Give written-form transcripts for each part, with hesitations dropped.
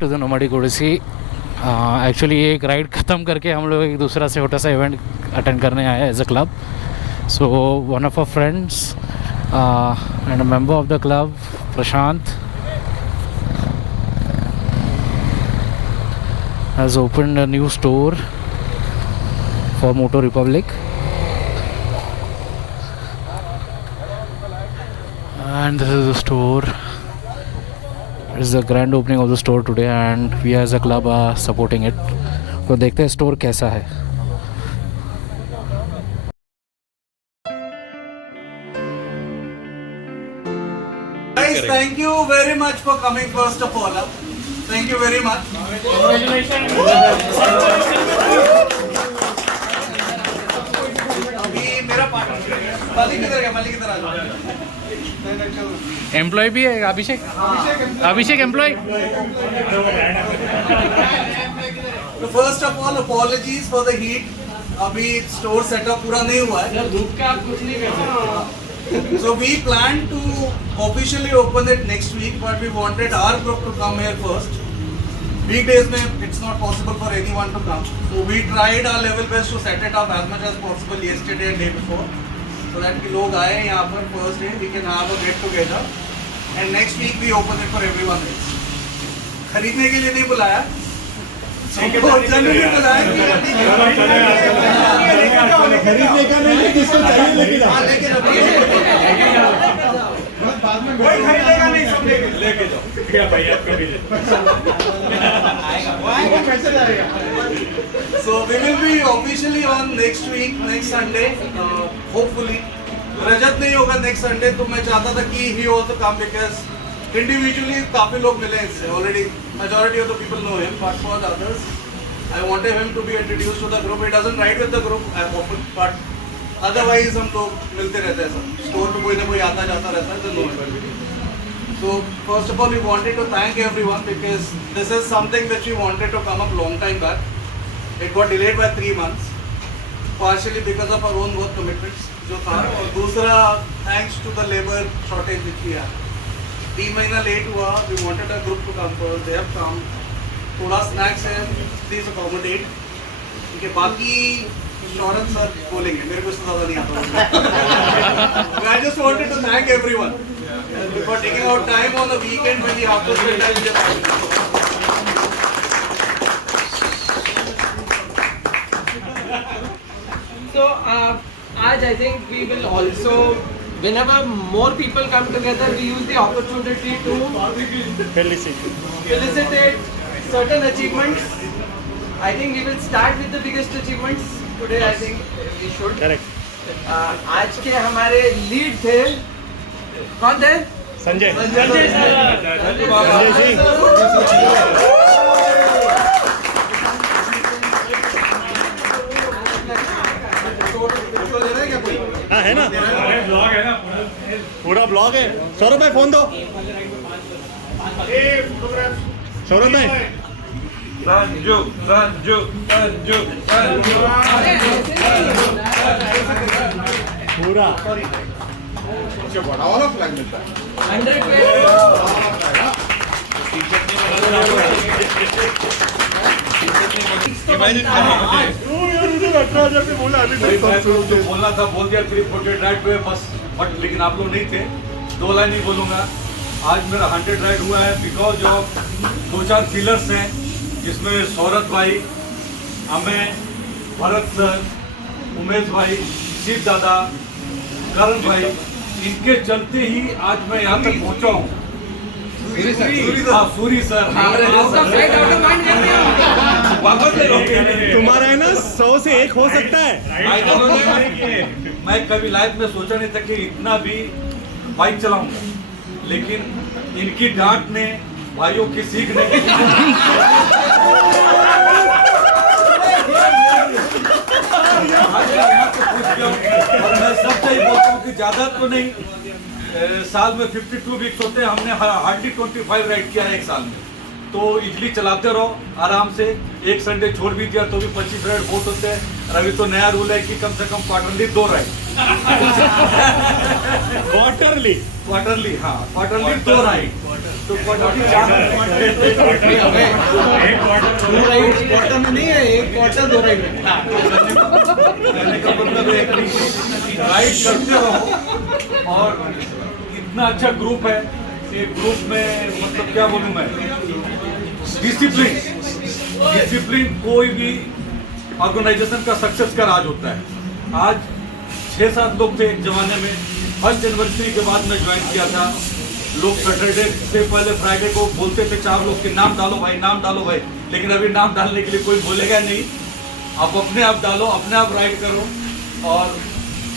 To the nomadic odyssey. Actually एक ride ख़त्म करके हम लोग एक दूसरा से छोटा सा इवेंट अटेंड करने आए as a club. So one of our friends and a member of the club, Prashant, has opened a new store for Moto Republic, and this is the store. It is the grand opening of the store today and we as a club are supporting it. तो देखते हैं store कैसा है। Guys, thank you very much for coming first of all. Thank you very much. अभी मेरा partner मालिक किधर गया? मालिक किधर आ जाओ। एम्प्लॉय भी है अभिषेक। अभिषेक एम्प्लॉय। तो first of all apologies for the heat. अभी स्टोर सेटअप पूरा नहीं हुआ है। धूप का आप कुछ नहीं कर सकते। So we plan to officially open it next week, but we wanted our group to come here first. Weekdays में it's not possible for anyone to come. So we tried our level best to set it up as much as possible yesterday and day before, so that कि लोग आए यहाँ पर first day we can have a get together, and next week we open it for everyone else. खरीदने के लिए नहीं बुलाया, जनरली बुलाया कि खरीदने का नहीं, जिसको चाहिए लेके जाओ। कोई खरीदेगा नहीं, सब लेके जाओ। क्या भाई आपका भी ले। कैसे जाएगा? So we will be officially on next week, next Sunday, hopefully. रजत नहीं होगा next Sunday, तो मैं चाहता था कि he also come because individually काफी लोग मिले इससे already. Majority of the people know him, but for the others, I wanted him to be introduced to the group. He doesn't ride with the group often, but otherwise हम लोग मिलते रहते हैं सब। Store पे कोई ना कोई आता जाता रहता है, तो no one. So first of all, we wanted to thank everyone because this is something that we wanted to come up long time back. It got delayed by 3 months, partially because of our own work commitments जो था, और दूसरा thanks to the labor shortage which we had. 3 महीना late हुआ. We wanted a group to come first. They have come. थोड़ा snacks है, please accommodate. ठीक है, बाकी शौरत सर बोलेंगे, मेरे को इससे ज़्यादा नहीं आता। I just wanted to thank everyone for taking out time on the weekend when you have to spend time with your family. So आज I think we will also, whenever more people come together, we use the opportunity to felicitate certain achievements. I think we will start with the biggest achievements today. I think we should. Correct. आज के हमारे lead थे, कौन थे? Sanjay. Sanjay sir. हाँ है ना, blog है ना, पूरा ब्लॉग है। सौरभ भाई फोन दो। सौरभ भाई संजू संजू संजू संजू पूरा 18,000 बोला अभी बोलना था, बोल दिया। 340 राइड पे बस, बट लेकिन आप लोग नहीं थे। 2 लाइन ही बोलूँगा। आज मेरा 100 राइड हुआ है बिकॉज ऑफ 2-4 किलर्स हैं, जिसमें सौरभ भाई, अमेय, भरत सर, उमेश भाई, शिव दादा, करण भाई, इनके चलते ही आज मैं यहाँ तक पहुँचा हूँ। सूरी सर, तुम्हारा है ना 100 से 1 हो सकता है। मैं कभी लाइफ में सोचा नहीं था कि इतना भी बाइक चलाऊंगा, लेकिन इनकी डांट ने, भाइयों की सीख ने और मैं सबसे ही बोलता हूँ कि ज्यादा तो नहीं, साल में 52 वीक्स होते हैं, हमने हार्डली 25 राइड किया है एक साल में। तो इजली चलाते रहो आराम से। एक संडे छोड़ भी दिया तो भी 25 राइड बहुत होते हैं। और अभी तो नया रूल है कि कम से कम क्वार्टरली 2 राइड। क्वार्टरली हाँ, क्वार्टरली 2 राइड। तो क्वार्टरली दो राइड में। कहने का मतलब है कि राइड करते रहो और इतना अच्छा ग्रुप है, एक ग्रुप में मतलब क्या बोलूँ मैं, डिसिप्लिन कोई भी ऑर्गेनाइजेशन का सक्सेस का राज होता है। आज 6-7 लोग थे एक जमाने में, फर्स्ट एनिवर्सरी के बाद मैं ज्वाइन किया था। लोग सैटरडे से पहले फ्राइडे को बोलते थे 4 लोग के नाम डालो भाई, नाम डालो भाई, लेकिन अभी नाम डालने के लिए कोई बोलेगा नहीं। आप अपने आप डालो, अपने आप राइड करो और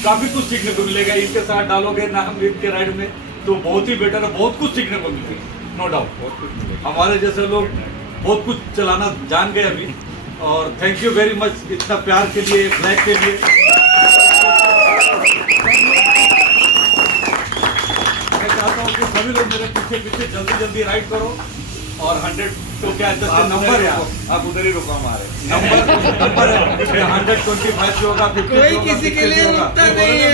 काफ़ी कुछ सीखने को मिलेगा। इनके साथ डालोगे नाम इनके राइड में तो बहुत ही बेटर है, बहुत कुछ सीखने को मिलेगा, नो डाउट। हमारे जैसे लोग बहुत कुछ चलाना जान गए अभी। और थैंक यू वेरी मच इतना प्यार के लिए, फ्लैग के लिए। मैं चाहता हूँ कि सभी लोग मेरे पीछे पीछे जल्दी राइड करो और 100 तो क्या जैसे नंबर है, आप उधर ही रुको, हमारे नंबर है 125 होगा, 50 कोई किसी के लिए रुकता नहीं है।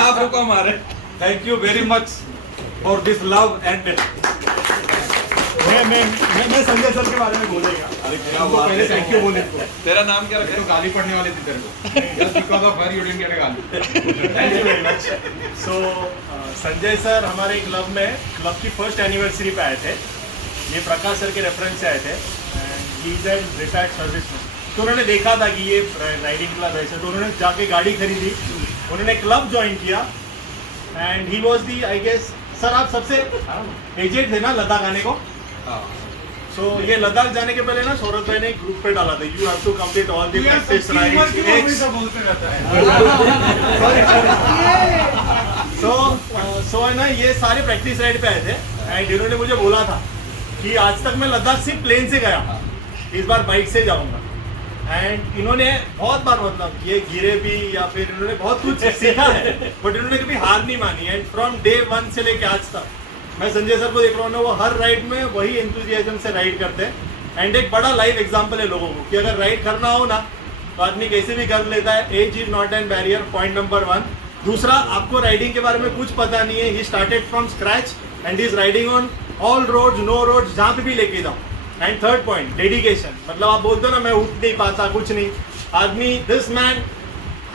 आप रुको हमारे। Thank you very much for this love and मैं संजय सर के बारे में बोलेगा। अरे क्या पहले थैंक यू बोले तेरा नाम क्या रखा? तो गाली पड़ने वाली थी तेरे को। Just because of her you didn't get a गाली। Thank you very much. So Sanjay sir हमारे क्लब में क्लब की फर्स्ट एनिवर्सरी पे आए थे। ये प्रकाश सर के रेफरेंस से आए थे and he is an retired serviceman. तो उन्होंने देखा था कि ये राइडिंग क्लब है, तो उन्होंने जाके गाड़ी खरीदी, उन्होंने क्लब ज्वाइन किया and he was the I guess. Sir आप सबसे एजेड थे ना लद्दाख आने को? सो ये लद्दाख जाने के पहले ना सौरभ भाई ने एक ग्रुप पे डाला था, you have to complete all the practice rides. बोलते रहता है। सो है ना, ये सारे प्रैक्टिस राइड पे आए थे एंड इन्होंने मुझे बोला था कि आज तक मैं लद्दाख सिर्फ प्लेन से गया, इस बार बाइक से जाऊंगा। एंड इन्होंने बहुत बार मतलब ये गिरे भी या फिर इन्होंने बहुत कुछ सीखा है, बट इन्होंने कभी हार नहीं मानी। एंड फ्रॉम डे 1 से लेके आज तक मैं संजय सर को देख रहा हूँ ना, वो हर राइड में वही एंथुजियाज्म से राइड करते हैं। एंड एक बड़ा लाइव एग्जांपल है लोगों को कि अगर राइड करना हो ना तो आदमी कैसे भी कर लेता है। Age is not an barrier, point number 1। दूसरा, आपको राइडिंग के बारे में कुछ पता नहीं है, he started from scratch and is riding on all roads, no roads, जहाँ पे भी लेके जाओ। And third point, dedication. मतलब आप बोलते हो ना मैं उठ नहीं पाता, कुछ नहीं, आदमी दिस मैन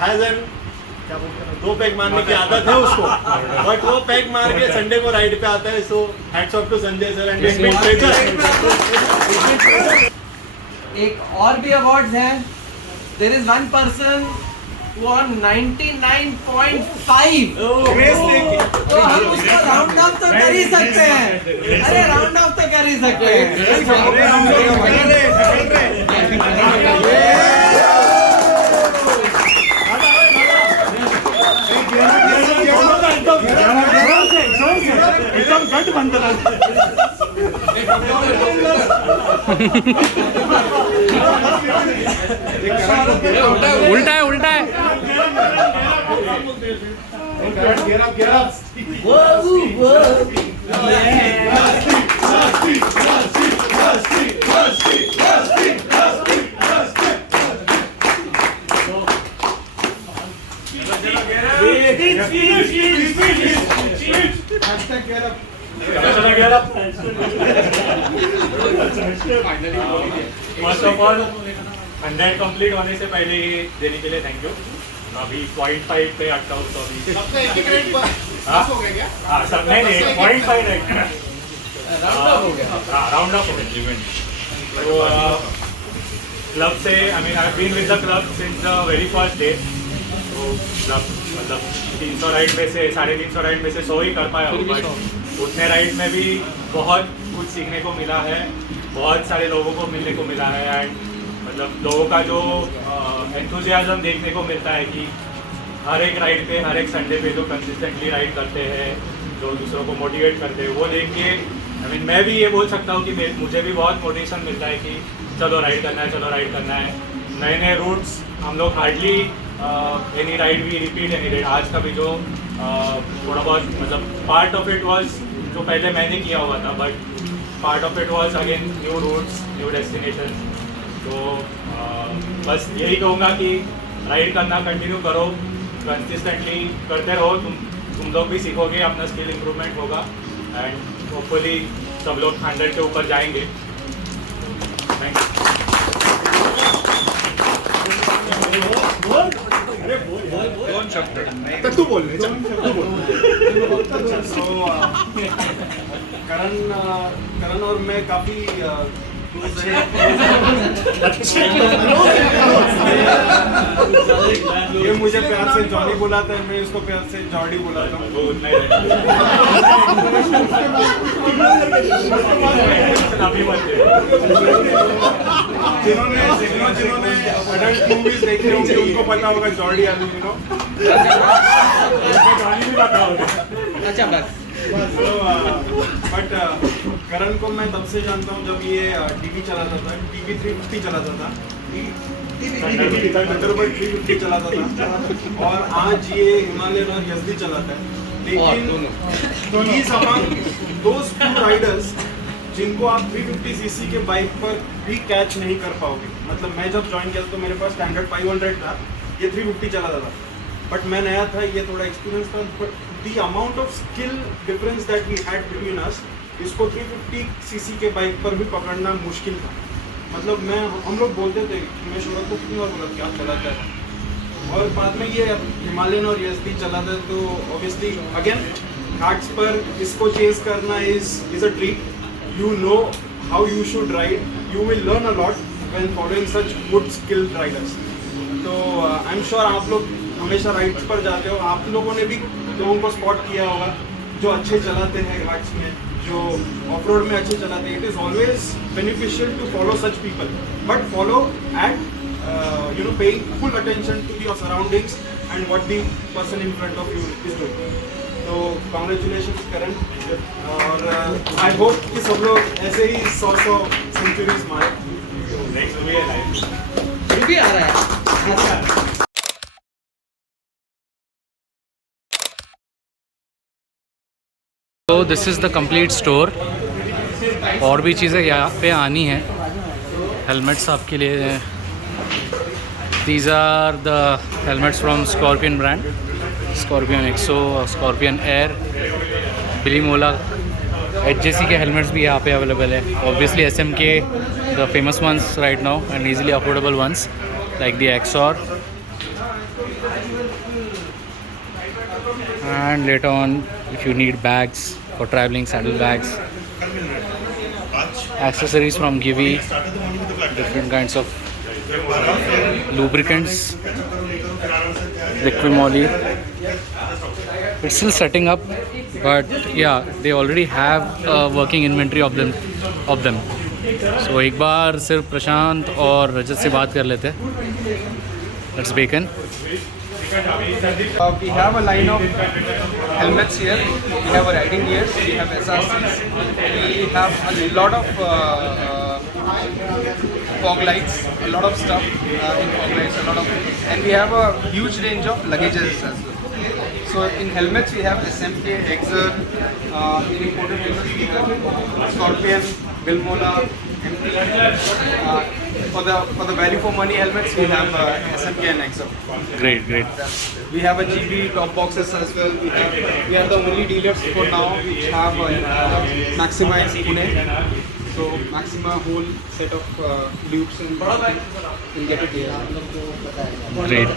हैज एन क्या बोलते हैं 2 पैग मारने की आदत है उसको, बट वो पैग मार के संडे को राइड पे आता है। So hats off to Sanjay sir and एक और भी अवार्ड्स हैं। There is one person who won 99.5। तो हम उसको राउंड ऑफ तो कर ही सकते हैं। अरे राउंड ऑफ तो कर ही सकते एकदम गट बंद उल्टा है, उल्टा है। फर्स्ट ऑफ ऑल 100 कंप्लीट होने से पहले ही देने के लिए थैंक यू। अभी 0.5 पे अटका हूँ तो अभी हाँ सब नहीं 0.5 राउंड अप हो गया। तो क्लब से I mean I been with the club since the very first day. तो क्लब मतलब 300 राइड में से 350 राइड में से 100 ही कर पाया हूँ, बट उतने राइड में भी बहुत कुछ सीखने को मिला है, बहुत सारे लोगों को मिलने को मिला है एंड मतलब लोगों का जो एंथुजियाज्म देखने को मिलता है कि हर एक राइड पे हर एक संडे पे जो कंसिस्टेंटली राइड करते हैं, जो दूसरों को मोटिवेट करते हैं, वो देख के आई मीन मैं भी ये बोल सकता हूँ कि मुझे भी बहुत मोटिवेशन मिलता है कि चलो राइड करना है, चलो राइड करना है। नए नए रूट्स हम लोग हार्डली एनी राइड भी रिपीट एनी राइड। आज का भी जो थोड़ा बहुत मतलब पार्ट ऑफ इट वाज जो पहले मैंने किया हुआ था, but part of it was again new routes, new destination. तो बस यही कहूँगा कि राइड करना कंटिन्यू करो, कंसिस्टेंटली करते रहो, तुम लोग भी सीखोगे, अपना स्किल इम्प्रूवमेंट होगा एंड होपफुली सब लोग 100 के ऊपर जाएंगे। Thank you. करण और मैं काफी ये मुझे प्यार से जॉनी बुलाता है, मैं इसको प्यार से जॉडी बुलाता हूँ। जिन्होंने अडल्ट मूवीज देखी होंगी उनको पता होगा जॉडी आलू अच्छा बस बट करण को मैं तब से जानता हूँ जब ये टीवी चलाता था, टीवी 350 चलाता था, थंडरबर्ड 350 चलाता था, और आज ये हिमालयन और यजदी चलाता है। लेकिन he is among those two Riders जिनको आप 350 सीसी के बाइक पर भी कैच नहीं कर पाओगे। मतलब मैं जब ज्वाइन किया तो मेरे पास स्टैंडर्ड 500 था, ये 350 चलाता था, बट मैं नया था, ये थोड़ा एक्सपीरियंस था, but the amount of skill difference that we had between us, इसको 350 सीसी के बाइक पर भी पकड़ना मुश्किल था। मतलब हम लोग बोलते थे कि मैं शौरभ को कितनी बार बोला क्या चलाता है, और बाद में ये हिमालयन और यजदी चलाता है, तो ऑब्वियसली अगेन घाट्स पर इसको चेज करना is a treat. You know how you should ride. You will learn a lot when following such good skilled riders. तो I'm sure आप लोग हमेशा राइड्स पर जाते हो, आप लोगों ने भी लोगों को स्पॉट किया होगा जो अच्छे चलाते हैं घाट्स में, जो ऑफ रोड में अच्छे चलाते हैं। It is always beneficial to follow such people, but follow at paying full attention to your surroundings and what the person in front of you is doing. तो कॉन्ग्रेचुलेशन करण, और आई होप कि सब लोग ऐसे ही 100 सेंचुरीज मारे। Next भी है life ये भी आ रहा है। तो this is the complete store. और भी चीज़ें यहाँ पे आनी है, हेलमेट्स आपके लिए। These are the helmets from Scorpion brand, Scorpion Exo, Scorpion Air, Bilmola, HJC के हेलमेट्स भी यहाँ पे अवेलेबल है। Obviously SMK the famous ones right now and easily affordable ones like the Exor, and later on if you need bags for traveling, saddle bags, accessories from Givi, different kinds of lubricants, Liquimoly. It's still setting up, but yeah, they already have a working inventory of them. So एक बार सिर्फ प्रशांत और रजत से बात कर लेते हैं। Let's begin. We have a line of helmets here. We have a riding gears. We have SRCs. We have a lot of fog lights, a lot of stuff in fog lights, and we have a huge range of luggages as well. So in helmets we have SMK, Exer, in imported helmets we have Scorpion, Bilmola, MP. For the value for money helmets we have SMK and Exer. Great. We have a GB top boxes as well. We are the only dealers for now which have Maxima in Pune. So Maxima whole set of loops and can get it here. Great.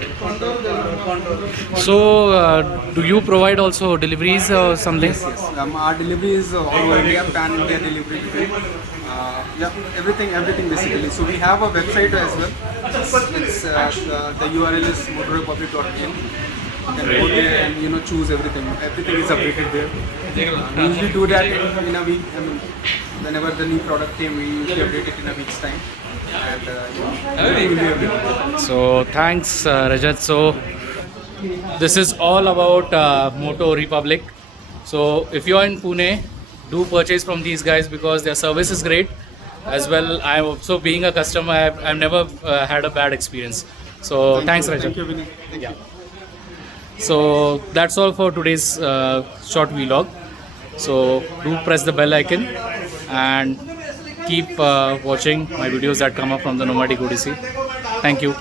So do you provide also deliveries or something? Yes. Our delivery is all over India, pan India delivery. Everything basically. So we have a website as well. It's the URL is motorrepublic.in. You can go there and choose everything. Everything is updated there. We usually do that in a week. I mean, whenever the new product came, we usually update it in a week's time. And everything will be available. So thanks Rajat. So this is all about Moto Republic. So if you are in Pune, do purchase from these guys because their service is great. As well, I also being a customer, I've never had a bad experience. So thanks Rajat. Thank you, Vinay. Thank you. So that's all for today's short vlog. So do press the bell icon and keep watching my videos that come up from the Nomadic Odyssey. Thank you.